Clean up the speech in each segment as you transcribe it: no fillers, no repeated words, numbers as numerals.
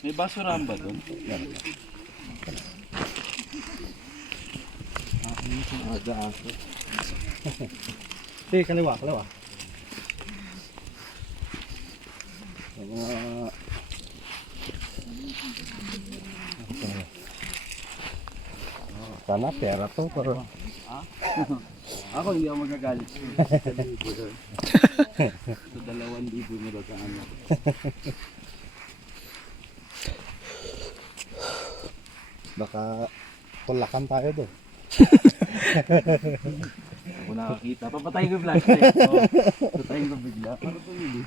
May basurahan ba doon? Aga-aso. Sige, kaliwa. Sana pera to, pero Ako hindi ako magagalit. Sa 2,000 mo daw sa ano. baka tulakan tayo doon. Ako nakakita. Papatayin ko yung flashlight. Papatayin ko bigla. Para tumili.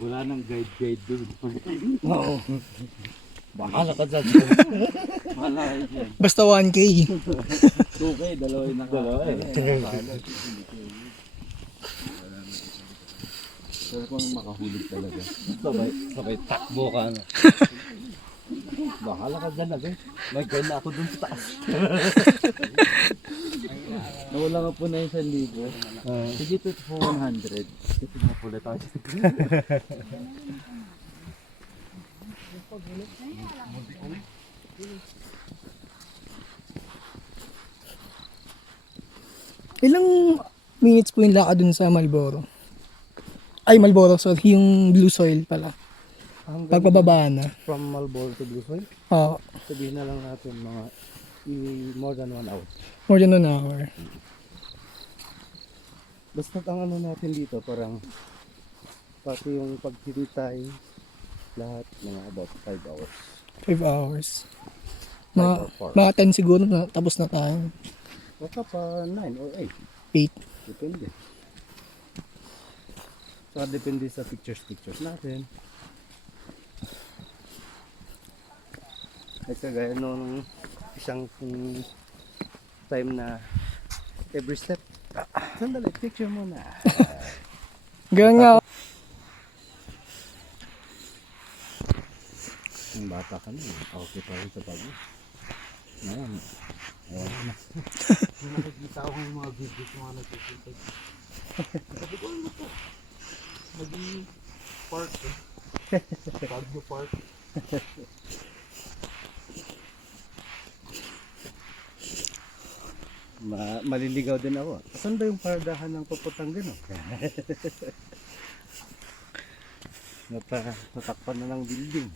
Wala nang guide doon. Oo. Bahala ka dyan. Bahala kayo dyan. Basta 1K. 2K, dalawa yung Dalawa Pero kung makahulog talaga. Sabay takbo ka na. Bahala ka dyan agad. May guide na ako dun sa taas. Nawala nga po na yung 1,000. Sige to for 100. Kasi napula tayo. Ilang minutes po yung lakad dun sa Malboro? Ay, Malboro, sorry. Yung Blue Soil pala. Pagpababa na. From Malboro to Blue Soil, Oo. sabihin na lang natin mga more than 1 hour. More than 1 hour. Basta ang ano natin dito, parang pati yung paghintay, lahat mga about 5 hours. 5 hours. 5 Mga, or 4. mga 10 siguro na tapos na tayo. Baka pa 9 or 8. 8. Depende. So, depende sa pictures natin. At kagaya nung isang time na every step, sandali, picture muna. Ganyan nga. Yung bata ka na, okay pa rin sa pagod. Ngayon, ewan na. Yung nakikita ko yung mga videos mga nagkikita. Sabi ko, ano to? Naging park eh. Baguio Park. Maliligaw din ako. Saan ba yung paradahan ng papuntang gano'n? Natakpan na ng building.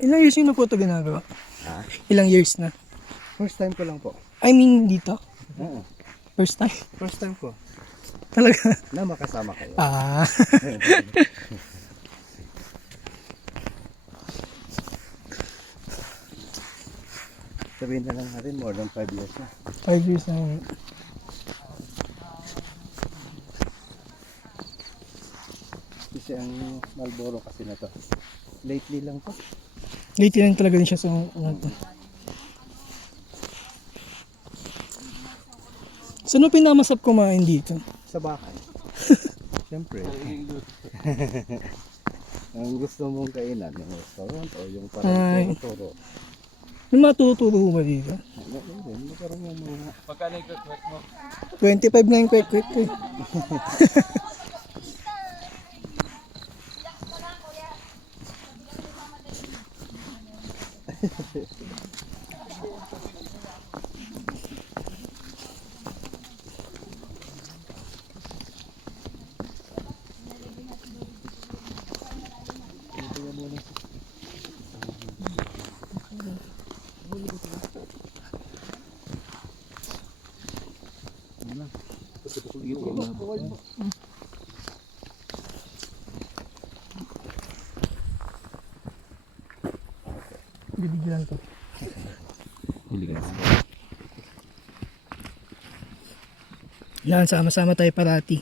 Ilang years yung na po ito ginagawa? Ha? Ilang years na? First time ko lang po. I mean, dito? Oo. First time? First time ko Talaga? na makasama kayo. Ah. Sabihin na lang natin more than 5 years na. 5 years na yun. Kasi ang Malboro kasi na to. Lately lang to. Lately lang talaga din siya sa ano to. Saan mo pinamasap kumain dito? Sa bahay. Siyempre. Ang gusto mong kainan, yung restaurant o yung Ay. parang turo-turo. May matuturo ba dito? Parang yung mga... Pagkano yung quick mo? 25 na yung quick eh. Bibigyan to. Yan, sama-sama tayo parati.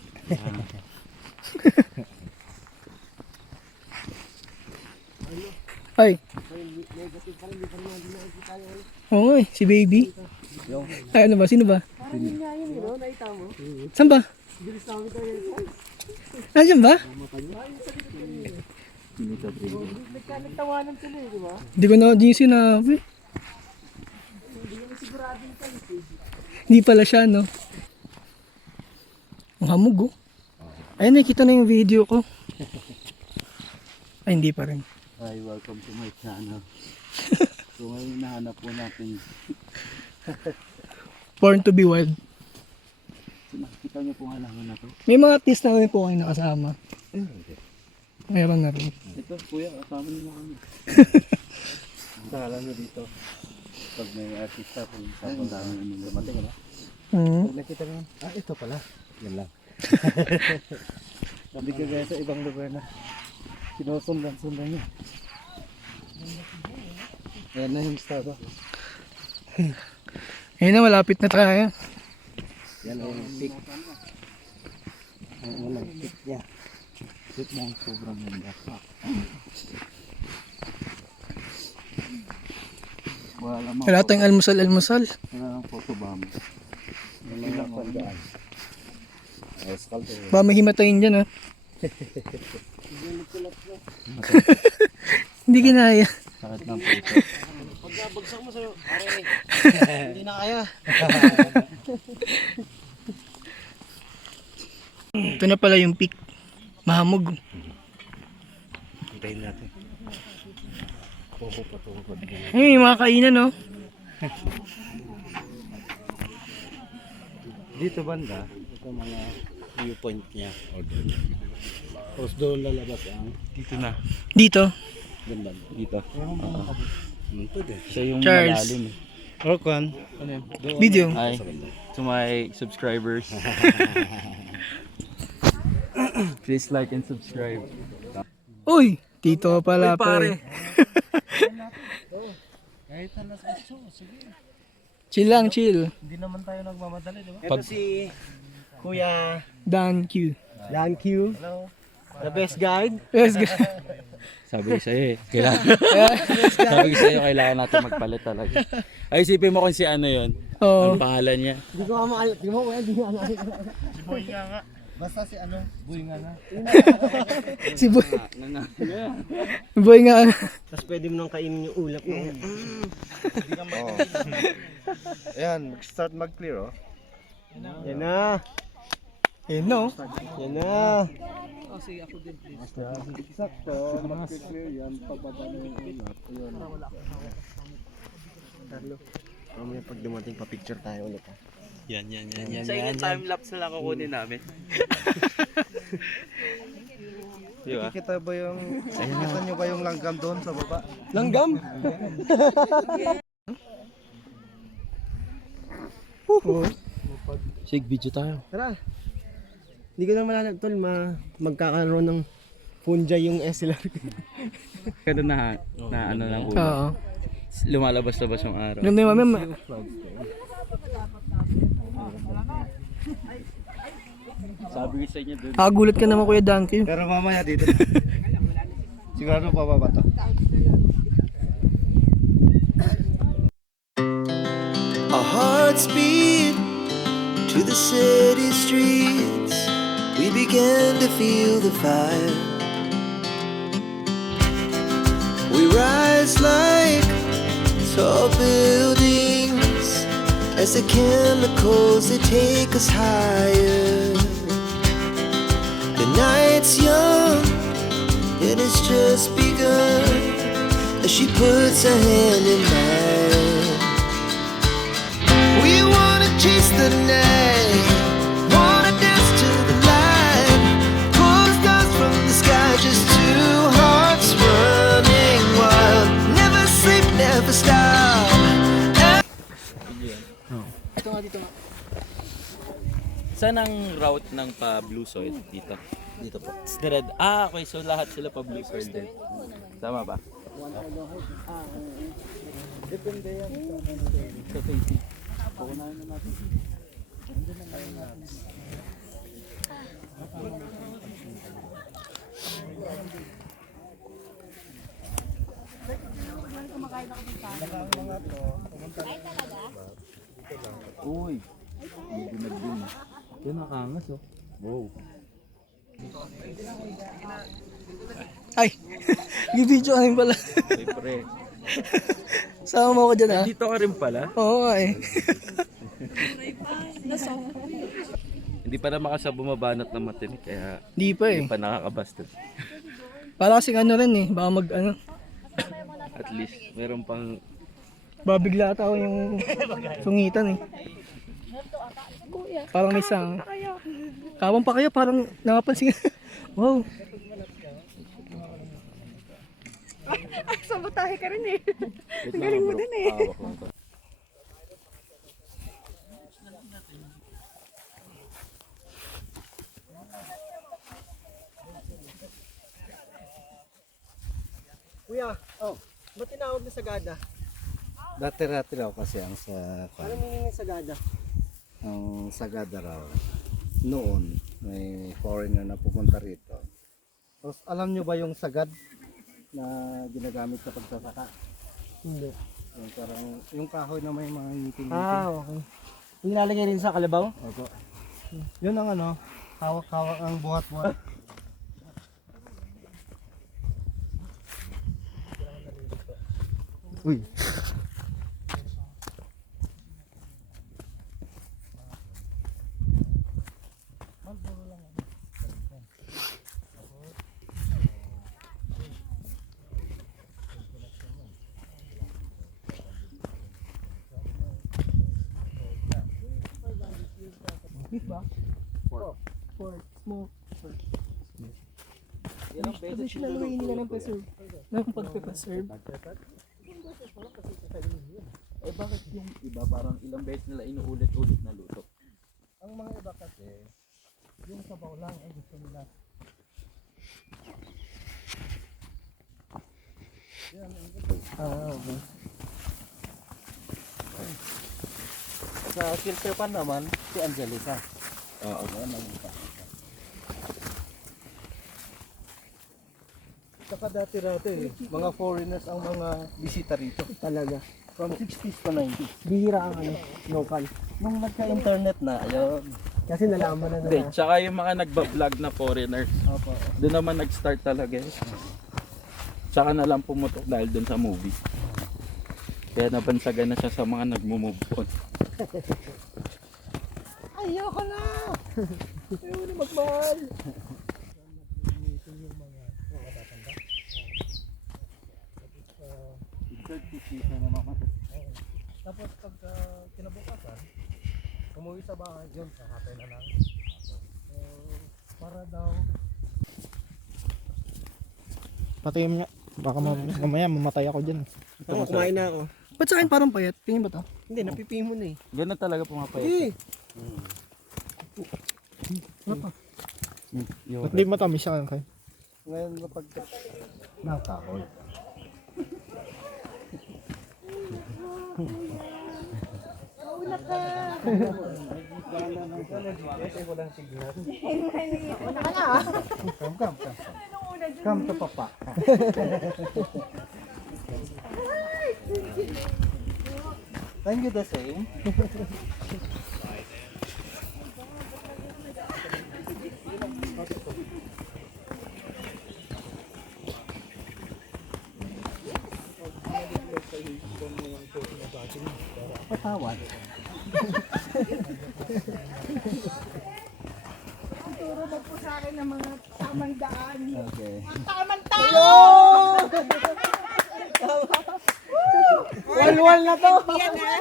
Ay. Oo nga eh, si baby. Ay, ano ba? Sino ba? Saan ba? Nandiyan ba? Chinita Trader. Hindi ko na di sinabi. Hindi pala siya, no? Ang hamog, oh. Ayun, nakita na yung video ko. Ay, hindi pa rin. Hi, welcome to my channel. So ngayon nahanap po natin. Born to be wild. So, nakikita niyo po ang halaman na to. May mga artista na rin po kayo nakasama. Mayroon na rin. Ito kuya, kasama niyo kami. Sala niyo dito. Pag may artista po, ang dami namin dumating, ano? Pag nakita mo, ito pala. Yan lang. Sabi ko guys, sa ibang lugar na sinusundan-sundan niya. Ayan na yung estado. Ayun na, malapit na tayo. Yan ang peak. Yan ang peak niya. Peak mo ang sobrang ganda. Wala tayong almusal. Wala lang photobomb. Wala lang pandaan. Ba may himatayin dyan, ha? Hindi kinaya. Sakit ng puso. Pag nabagsak mo sa'yo, pare, hindi na kaya. Ito na pala yung peak. Mahamog. Hintayin natin. Puko. Ay, may mga kainan, no? Dito banda, ito mga viewpoint niya. Tapos doon lalabas ang dito na. Dito. Ganda. Dito. Ito din. Siya yung Charles. malalim. Orkwan. Ano yun? Video. Hi, to my subscribers. Please like and subscribe. Uy, dito pala pre. Kahit alas 8, sige. Chill lang, chill. Hindi naman tayo nagmamadali, di ba? Pag- Ito si Kuya Dan Q. Dan Q. Hello. The best guide. Let's go. Sabi ko sa'yo kailangan natin magpalit talaga. Ay, isipin mo kung si ano yun. Oo. Ang pangalan niya. Hindi ko maalit. Di mo, kuya, di nga nga. Si Boy nga. Basta si ano, Boy nga nga. Si Boy. Boy nga. Tapos pwede mo nang kainin yung ulap mo. Ayan, mag-start mag-clear, oh. Yan na. Eh no. Yan na. Sakto, mag-clear yan. Pababa na yung ulap. Ayun. Carlo, mamaya pag dumating pa-picture tayo ulit, ha. Yan. Sa inyo time-lapse na lang kukunin namin. Diba? Nakikita ba yung, nakikita nyo ba yung langgam doon sa baba? Langgam. Sig, video tayo. Tara. Hindi ko naman alam, tol, magkakaroon ng fungi yung SLR. Kada na ano lang ulo. Oo. Lumalabas-labas yung araw. Ganda yung mamaya. Sabi ko sa inyo dun. Gulat ka naman Kuya Dan Q. Pero mamaya dito. Sigurado pa ba to? Our hearts beat to the city streets. We began to feel the fire. We rise like tall buildings as the chemicals they take us higher. The night's young and it's just begun as she puts her hand in mine. We wanna chase the night, wanna dance to the light, pull stars from the sky, just two hearts running wild. Never sleep, never stop. Saan ang route ng pa-blue soil dito? Dito po. It's the red. Okay. So lahat sila pa-blue soil din. Tama ba? Depende yan. Sa safety. Pukunahan na natin. Uy. Hindi nag-din. Yan nakangas, oh. Wow. Ay, i-video ka rin pala. Ay, pre. Sama mo ako dyan ha. Dito ka rin pala. Oo nga eh. Hindi pa naman kasi bumabanat na matinik, kaya Di pa eh. hindi pa nakakabasted. Para kasing ano rin eh. Baka mag ano. At least, meron pang... Babigla tao yung sungitan eh. Parang may isang. Kapang pa kayo parang nakapansin. Wow. Sabotahe ka rin eh. Ang galing mo din eh. Kuya, ba't tinawag na Sagada? Dati-dati raw kasi ang sa Ano meaning ng Sagada? ang Sagada raw. Noon may foreigner na pupunta rito. Tapos alam nyo ba yung sagad na ginagamit sa pagsasaka? Hindi. Yung parang yung kahoy na may mga ngiting-ngiting. Okay. Yung nilalagay rin sa kalabaw? Opo. Yun ang ano, hawak-hawak ang buhat-buhat. Uy. Beef ba? Pork. Smoke. Traditional way nila ng preserve. Ng pagpe-preserve. Eh bakit yung iba parang ilang beses nila inuulit-ulit na luto? Ang mga iba kasi, yung sabaw lang ay gusto nila. Okay. Sa filter pan naman, si Angelica. Oo. Saka dati-dati mga foreigners ang mga bisita rito. Talaga. From 60s to 90s. Bihira ang ano, local. Nung nagka-internet na, ayun. Kasi nalaman na Hindi, tsaka yung mga nagba-vlog na foreigners, Opo. doon naman nag-start talaga eh. Tsaka na lang pumutok dahil doon sa movie. Kaya nabansagan na siya sa mga nagmo-move on. Ayoko na! Ayaw na magmahal! Tapos pagka kinabukasan, umuwi sa bahay, yun, sa hapay na lang. Para daw, Pati yung baka mamaya mamatay ako dyan. Ako, kumain na ako. Ba't sa akin parang payat? Tingin ba to? Hindi, napiping mo na eh. Ganun talaga pumapayat. Hindi! Hindi matamis siya kayo. ngayon kapag ng kahoy. Come to papa. Thank you the same. Patawad. Turo mo po sa akin ng mga tamang daan. Okay. Tamang tao! Walwal na to! Yan ha?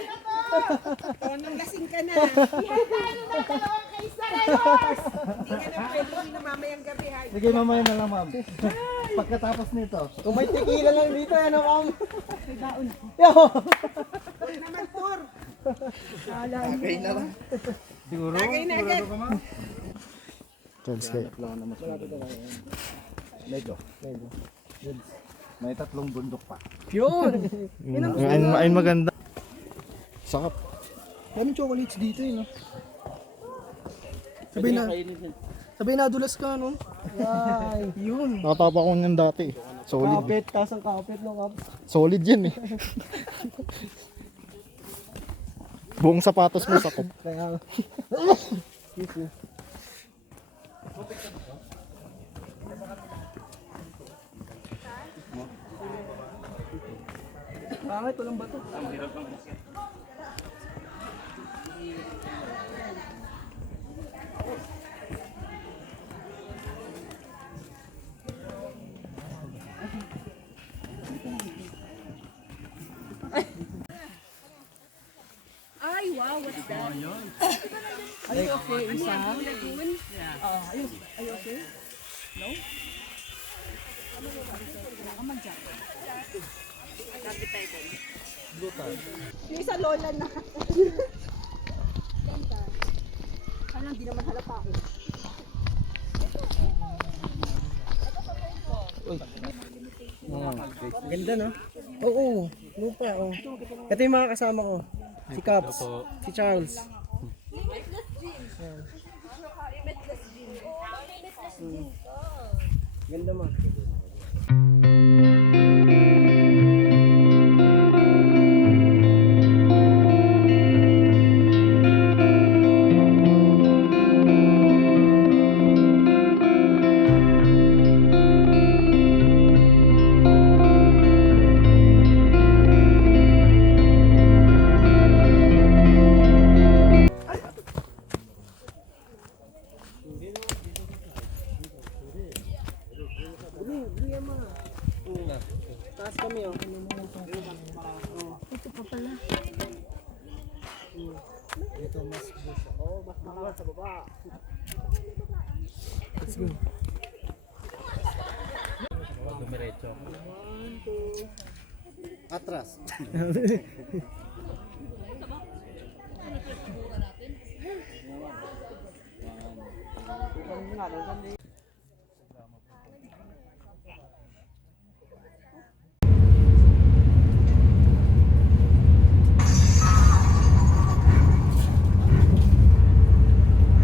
O, nang lasing ka na. Yan tayo na dalawang kay Sarayos! Hindi ka na pwede na mamayang gabi ha. Sige, mamaya na lang, ma'am. Pagkatapos nito. Kung may tequila lang dito, ano ma'am? Huwag naman tour. Okay na lang. Siguro? Lagay na agad. Charles kayo. Lang na mas Medyo. May 3 bundok pa. Yun! Ayun maganda. Sakap. Daming chocolates dito eh, no? Sabay na dulas ka, no? Ay! Yun. Nakatapa ko niyan dati. Solid. Kapit, tasang kapit no kap. Solid yan eh. Buong sapatos mo sakop. Kaya... Excuse me. Bakit? Walang bato. Ay, wow, what's that? Are you okay, Isa? Lagoon? Are you okay? Yung isa lola na. Ano, hindi naman halata ako. Ganda, no? Oo, lupa, oh. Ito yung mga kasama ko. Si Caps, si Charles. Ganda, ma. Taas kami, oh. Ito pa pala. Ito mas busa. Oh, mas mahal sa baba. Let's go. Dumiretso. Atras. Nga,